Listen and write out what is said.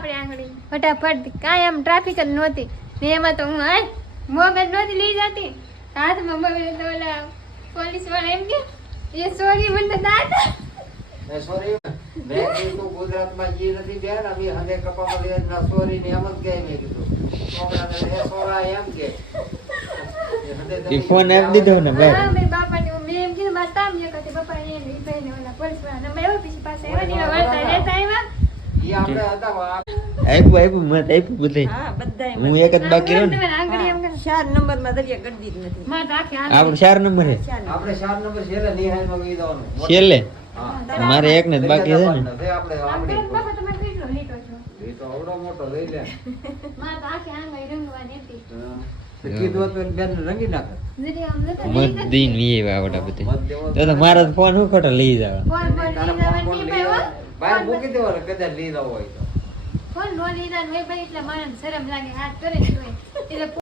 આપણે આંગળી ફટાફટ કાંઈ આમ ટ્રાફિક જ નહોતી ને એમાં તો હું મોબાઈલ નહોતી લઈ જતી હાથમાં મોબાઈલ તો ઓલા પોલીસ વાળા એમ કે એ સોરી મને દાદા સોરી મેં કીધું ગુજરાતમાં જી નથી ગયા ને અમે હંદે કપામાં લઈ ના સોરી ને એમ જ કહે મેં કીધું છોકરાને એ સોરા એમ કે ઈ ફોન આપી દીધો ને ભાઈ હા મેં બાપાને મેં એમ કીધું મારા તામ એક હતી પપ્પા એને ઈ ભાઈને ઓલા પોલીસ વાળા નંબર આવ્યો પછી પાસે આવ્યા ને વળતા રહેતા આવ્યા ઈ આપણે હતા આપ્યું મત આપ્યું બધે હા બધાય હું એક જ બાકી રહ્યો ને આંગળી એમ કરે 4 નંબર માં દરિયા ગડદી જ નથી માં તો આખી આપણો 4 નંબર છે આપણે 4 નંબર છેલ્લે નિહાળમાં ગઈ દવાનું છેલ્લે હા મારે એક ને જ બાકી છે ને આપણે આંગળી આપણે બાપા તમે કેટલો લીધો છો એ તો આવડો મોટો લઈ લે માં તો આખી આંગળી રંગવાની હતી કીધું હતું બેન રંગી નાખે જરી આમ નતો મત દીન વી આવડા બધે તો મારો ફોન હું ખોટો લઈ જાવ ફોન લઈ જવાની ભાઈ હો બહાર મૂકી દેવાનો કદાચ લઈ જવો હોય તો ફોન નો લીધા હોય ભાઈ એટલે મને શરમ લાગે હાથ કરે ને તોય એટલે